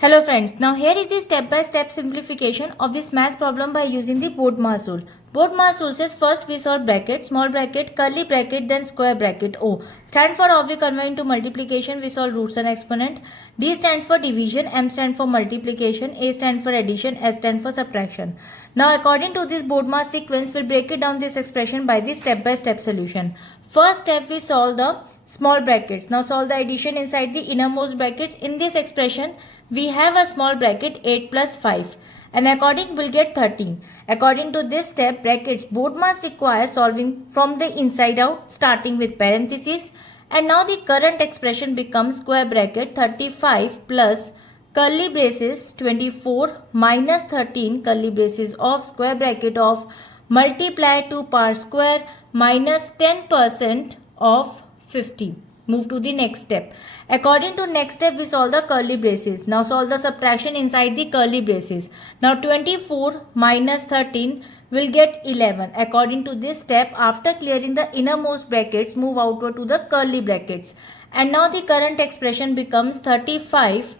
Hello friends, now here is the step-by-step simplification of this math problem by using the Bodmer's rule. Bodmer's rule says first we solve bracket, small bracket, curly bracket, then square bracket. O stand for how we convert into multiplication, we solve roots and exponent. D stands for division, M stands for multiplication, A stands for addition, S stands for subtraction. Now according to this Bodmer's sequence, we'll break it down this expression by the step-by-step solution. First step we solve the small brackets. Now solve the addition inside the innermost brackets. In this expression, we have a small bracket 8 plus 5 and according we'll get 13. According to this step, brackets both must require solving from the inside out starting with parentheses, and now the current expression becomes square bracket 35 plus curly braces 24 minus 13 curly braces of square bracket of multiply to power square minus 10% of 50. Move to the next step. According to next step, we solve the curly braces. Now solve the subtraction inside the curly braces. Now 24 minus 13 will get 11. According to this step, after clearing the innermost brackets, move outward to the curly brackets. And now the current expression becomes 35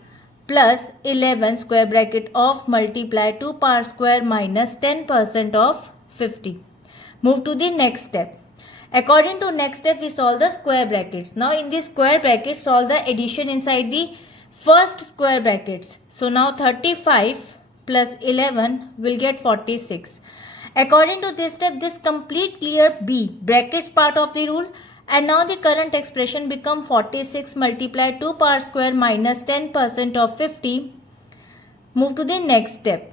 plus 11 square bracket of multiply to power square minus 10% of 50. Move to the next step. According to next step, we solve the square brackets. Now in this square bracket, solve the addition inside the first square brackets. So now 35 plus 11 will get 46. According to this step, this complete clear B brackets part of the rule, and now the current expression become 46 multiplied 2 power square minus 10% of 50. Move to the next step.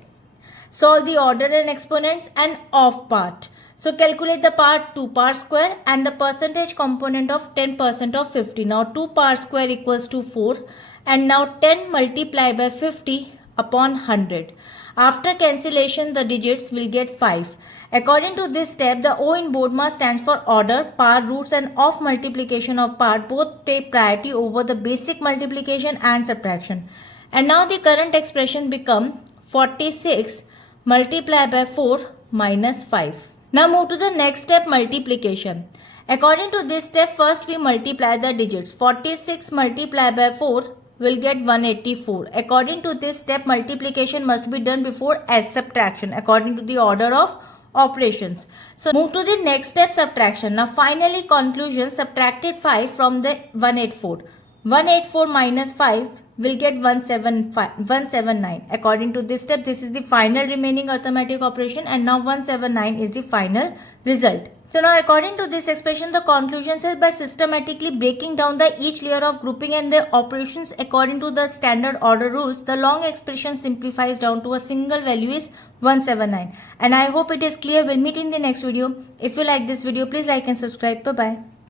Solve the order and exponents and off part. So calculate the part 2 power square and the percentage component of 10% of 50. Now 2 power square equals to 4 and now 10 multiplied by 50 upon 100. After cancellation, the digits will get 5. According to this step, the O in Bodmer stands for order, power, roots and off multiplication of part both take priority over the basic multiplication and subtraction. And now the current expression become 46 multiplied by 4 minus 5. Now move to the next step, multiplication. According to this step, first we multiply the digits. 46 multiplied by 4 will get 184. According to this step, multiplication must be done before as subtraction according to the order of operations. So move to the next step, subtraction. Now finally conclusion, subtracted 5 from the 184. 184 minus 5 will get 179. According to this step, this is the final remaining arithmetic operation, and now 179 is the final result. So now according to this expression, the conclusion says by systematically breaking down the each layer of grouping and their operations according to the standard order rules, the long expression simplifies down to a single value is 179. And I hope it is clear. We'll meet in the next video. If you like this video, please like and subscribe. Bye bye.